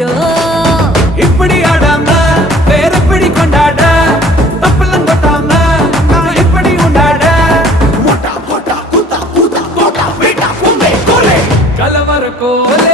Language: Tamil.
போச்சோ இப்படி ஆடாம வேற பிடி கொண்டாட தப்பெல்லாம் கொட்டாம நான் இப்படி உண்டாட மோட்டா போட்டா குத்தா பூத்தா போட்டா வீட்டா பூமே கோலே கலவர கோலே